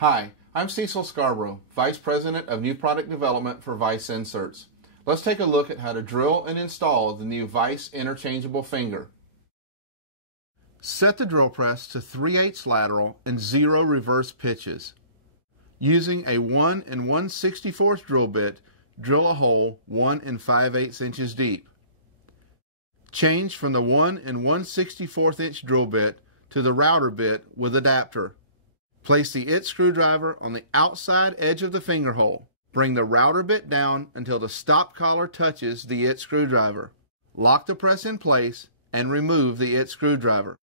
Hi, I'm Cecil Scarboro, Vice President of New Product Development for VISE Inserts. Let's take a look at how to drill and install the new VISE Interchangeable Finger. Set the drill press to 3/8 lateral and 0 reverse pitches. Using a 1 1/64 drill bit, drill a hole 1 5/8 inches deep. Change from the 1 1/64 inch drill bit to the router bit with adapter. Place the IT screwdriver on the outside edge of the finger hole. Bring the router bit down until the stop collar touches the IT screwdriver. Lock the press in place and remove the IT screwdriver.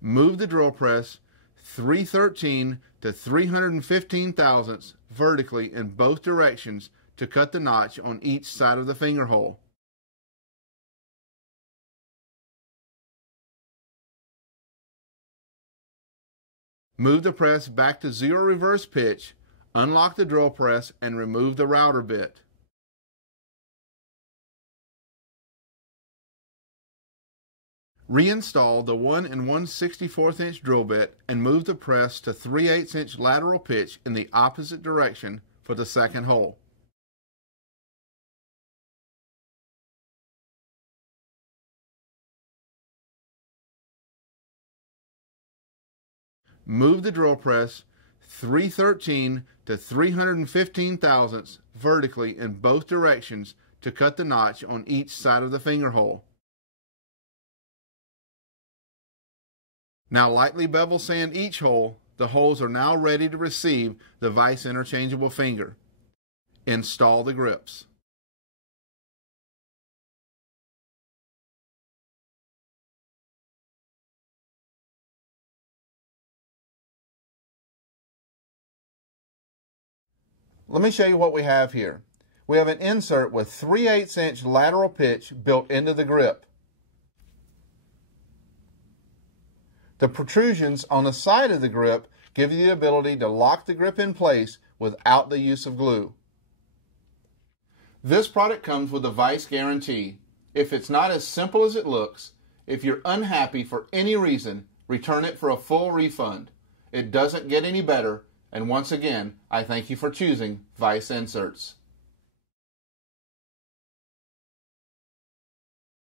Move the drill press 313 to 315 thousandths vertically in both directions to cut the notch on each side of the finger hole. Move the press back to 0 reverse pitch, unlock the drill press, and remove the router bit. Reinstall the 1 1/64 inch drill bit and move the press to 3/8 inch lateral pitch in the opposite direction for the second hole. Move the drill press 313 to 315 thousandths vertically in both directions to cut the notch on each side of the finger hole. Now lightly bevel sand each hole. The holes are now ready to receive the VISE Interchangeable Finger. Install the grips. Let me show you what we have here. We have an insert with 3/8 inch lateral pitch built into the grip. The protrusions on the side of the grip give you the ability to lock the grip in place without the use of glue. This product comes with a VISE guarantee. If it's not as simple as it looks, if you're unhappy for any reason, return it for a full refund. It doesn't get any better. And once again, I thank you for choosing VISE Inserts.